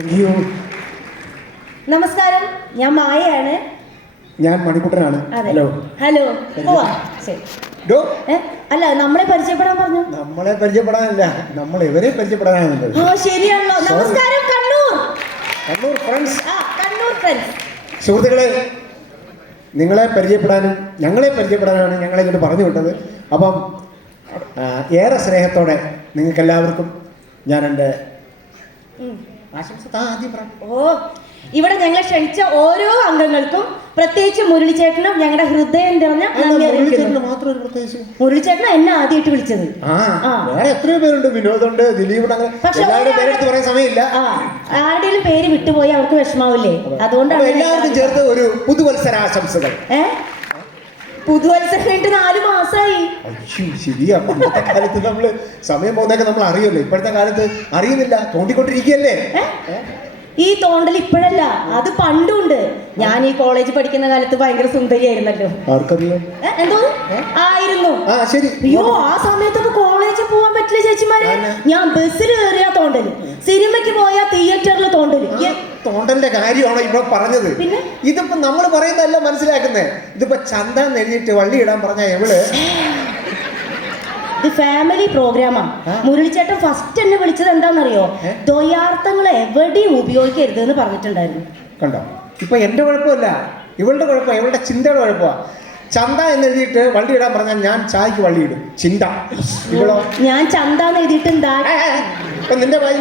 അയ്യോ, നമസ്കാരം, ഞാൻ മായയാണ്. ഞാൻ മണിക്കുട്ടനാണ്. അതെ. ഹലോ. ഹലോ. പോവാ. ശരി. ഡോ, അല്ല, നമ്മളെ പരിചയപ്പെടാൻ പറഞ്ഞു. നമ്മളെ പരിചയപ്പെടാനല്ല, നമ്മൾ ഇവരെ പരിചയപ്പെടാനാണ്. ശരിയാണല്ലോ. നമസ്കാരം, കണ്ണൂർ. കണ്ണൂർ ഫ്രണ്ട്സ്. കണ്ണൂർ ഫ്രണ്ട്സ്. സുഹൃത്തുക്കളെ, നിങ്ങളെ പരിചയപ്പെടാനും ഞങ്ങളെ പരിചയപ്പെടാനാണ് ഞങ്ങളെ ഇങ്ങോട്ട് പറഞ്ഞു വിട്ടത്. അപ്പം ഏറെ സ്നേഹത്തോടെ നിങ്ങൾക്കെല്ലാവർക്കും ഞാൻ എൻ്റെ ആശംസ ആദ്യം പറയാം. ഇവിടെ ഞങ്ങളെ ക്ഷണിച്ച ഓരോ അംഗങ്ങൾക്കും, പ്രത്യേകിച്ച് മുരളിച്ചേട്ടനും ഞങ്ങളുടെ ഹൃദയം നിറഞ്ഞ നന്ദി അറിയിക്കുന്നു. മുരളിച്ചേട്ടന എന്നെ ആദ്യമായിട്ട് വിളിച്ചത്. വേറെ എത്രയോ പേരുണ്ട്, വിനോദുണ്ട്, ദിലീപുണ്ട്, അങ്ങനെ പേരെടുത്ത് പറയാൻ സമയമില്ല. ആരുടെയും പേര് വിട്ടുപോയി അവർക്ക് വിഷമാവില്ലേ? അതുകൊണ്ടാണ് എല്ലാവർക്കും ചേർത്ത് ഒരു പുതുവത്സരാശംസകൾ. പുതുവത്സരം കഴിഞ്ഞിട്ട് 4 മാസമായി. അയ്യോ, ശരിയാ. പണ്ടത്തെ കാലത്ത് നമ്മള് സമയം പോകുന്നതൊക്കെ നമ്മൾ അറിയുമല്ലോ. ഇപ്പോഴത്തെ കാലത്ത് അറിയുന്നില്ല, തോണ്ടിക്കൊണ്ടിരിക്കുകയല്ലേ. ഈ തോണ്ടൽ ഇപ്പോഴല്ല, അത് പണ്ടുണ്ട്. ഞാൻ ഈ കോളേജ് പഠിക്കുന്ന കാലത്ത് ഭയങ്കര സുന്ദരിയായിരുന്നല്ലോ. എന്തോ ആയിരുന്നു. അയ്യോ, ആ സമയത്തൊക്കെ കോളേജിൽ പോവാൻ പറ്റില്ല ചേച്ചിമാരെ. ഞാൻ ബസ്സിൽ കയറിയാ തോണ്ടല്, സിനിമയ്ക്ക് പോയാ തിയേറ്ററിൽ തോണ്ടല്. തോണ്ടലിന്റെ കാര്യമാണോ ഇപ്പൊ പറഞ്ഞത്? പിന്നെ ഇതിപ്പോ നമ്മൾ പറയുന്നതല്ല മനസ്സിലാക്കുന്നേ. ഇതിപ്പോ ചന്ത എഴുതിയിട്ട് വള്ളി ഇടാൻ പറഞ്ഞ എവള് ഇത് ഫാമിലി പ്രോഗ്രാമാ. മുരളിച്ചേട്ടൻ ഫസ്റ്റ് എന്നെ വിളിച്ചത് എന്താണെന്നറിയോ? ദ്വയാർത്ഥങ്ങൾ എവിടെയും ഉപയോഗിക്കരുത് എന്ന് പറഞ്ഞിട്ടുണ്ടായിരുന്നു. കണ്ടോ, ഇപ്പൊ എന്റെ കുഴപ്പമില്ല, ഇവളുടെ കുഴപ്പം, ഇവളുടെ ചിന്തയുടെ കുഴപ്പമാ. ചന്ത എന്നെഴുതിയിട്ട് വള്ളി ഇടാൻ പറഞ്ഞാൽ ഞാൻ ചായക്ക് വള്ളി ഇടും. ചിന്ത. ഇവളോ? ഞാൻ ചന്ത എന്ന് എഴുതിയിട്ട് എന്താ ഇപ്പൊ നിന്റെ വായി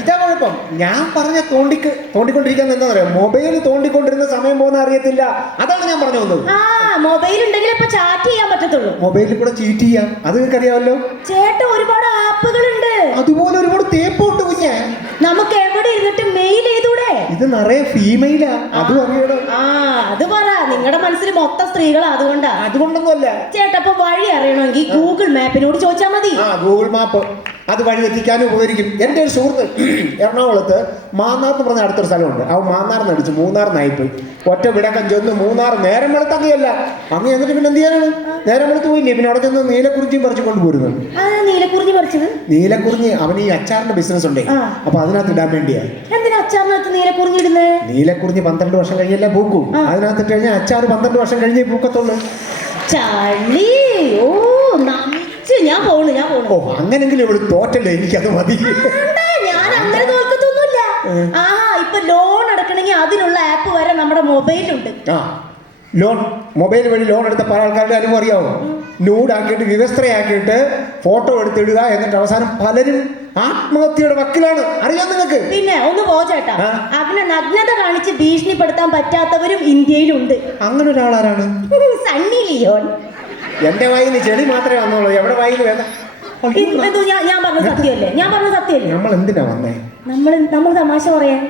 ഇതാ കുഴപ്പം. ഞാൻ പറഞ്ഞ തോണ്ടിക്കൊണ്ടിരിക്കാൻ എന്താ പറയാ, മൊബൈൽ തോണ്ടിക്കൊണ്ടിരുന്ന സമയം പോകുന്ന അറിയത്തില്ല. അതാണ് ഞാൻ പറഞ്ഞു വന്നത്. മൊബൈൽ ഉണ്ടെങ്കിൽ ഇപ്പൊ ചാറ്റ് ചെയ്യാൻ പറ്റത്തുള്ളൂ. മൊബൈലിൽ കൂടെ ചീറ്റ് ചെയ്യാം, അത് നിങ്ങൾക്ക് അറിയാമല്ലോ. ചേട്ടൻ ഒരുപാട് ആപ്പുകളുണ്ട്. അതുപോലെ ഒരുപാട് തേപ്പുണ്ട് കുഞ്ഞെ. നമുക്ക് എവിടെ ഇരുന്നിട്ട് മെയിൽ ചെയ്തൂടെ? ഇത് നിറയെ ഫീമെയിലാ, അതും അറിയണം. അത് പറ, നിങ്ങളുടെ മനസ്സിൽ മൊത്തം സ്ത്രീകളാ. അതുകൊണ്ടൊന്നുമല്ല ചേട്ടാ. അപ്പൊ വഴി അറിയണമെങ്കിൽ ഗൂഗിൾ മാപ്പിനോട് ചോദിച്ചാൽ മതി. ഗൂഗിൾ മാപ്പ് അത് വഴി എത്തിക്കാനും ഉപകരിക്കും. എൻ്റെ ഒരു സുഹൃത്ത് എറണാകുളത്ത് മാന്നാർ എന്ന് പറഞ്ഞ അടുത്തൊരു സ്ഥലമുണ്ട്. അവ മാന്നാർന്ന് അടിച്ച് മൂന്നാറിനായിപ്പോയി. ഒറ്റ വിടക്കം ചെന്ന് മൂന്നാർ നേരം വെളുത്തങ്ങയല്ല അങ്ങ്. എന്നിട്ട് പിന്നെ എന്ത് ചെയ്യാനാണ്? നേരം വെളുത്ത് പോയില്ലേ, പിന്നെ അവിടെ ചെന്ന് നീലക്കുറിഞ്ഞിയും പറിച്ചു കൊണ്ടുപോരുന്നുണ്ട്. നീലക്കുറിഞ്ഞി പറിച്ചത്? നീലക്കുറിഞ്ഞി അവന് ഈ അച്ചാറിന്റെ ബിസിനസ് ഉണ്ട്. അപ്പൊ അതിനകത്ത് ഇടാൻ വേണ്ടിയാ. എന്തിനാ അച്ചാറിനകത്ത് നീലക്കുറിഞ്ഞി ഇടുന്നത്? നീലക്കുറിഞ്ഞി 12 വർഷം കഴിഞ്ഞല്ലേ പൂക്കും. അതിനകത്ത് ഇട്ട് കഴിഞ്ഞാൽ അച്ചാർ 12 വർഷം കഴിഞ്ഞേ പൂക്കത്തുള്ളൂ. ചളി. ഞാൻ പോണു. അങ്ങനെങ്കിലും ഇവിടെ തോറ്റല്ലേ, എനിക്കത് മതി. ഞാൻ അങ്ങനെ തോൽക്കത്തൊന്നുമില്ല. ഇപ്പൊ ലോൺ എടുക്കണമെങ്കിൽ അതിനുള്ള ആപ്പ് വരെ നമ്മുടെ മൊബൈലുണ്ട്. ലോൺ മൊബൈൽ വഴി ലോൺ എടുത്ത പല ആൾക്കാരുടെ അനുഭവം അറിയാവോ? ന്യൂഡാക്കിയിട്ട് വിവസ്ത്രയാക്കിയിട്ട് ഫോട്ടോ എടുത്തിടുക, എന്നിട്ട് അവസാനം പലരും ആത്മഹത്യയുടെ വക്കിലാണ്. അറിയാം നിങ്ങൾക്ക്? പിന്നെ ഒന്ന് ചേട്ടാ, അതിനെ നഗ്നത കാണിച്ച് ഭീഷണിപ്പെടുത്താൻ പറ്റാത്തവരും ഇന്ത്യയിലുണ്ട്. അങ്ങനെ ഒരാളാരാണ്? സണ്ണി ലിയോൺ. എന്റെ വായിന്ന് ചെളി മാത്രമേ വന്നോളൂ. എവിടെ വായിന്ന് വേണ്ട. ഞാൻ പറഞ്ഞ സത്യമല്ലേ? നമ്മൾ എന്തിനാ വന്നേ? നമ്മൾ തമാശ പറയാൻ.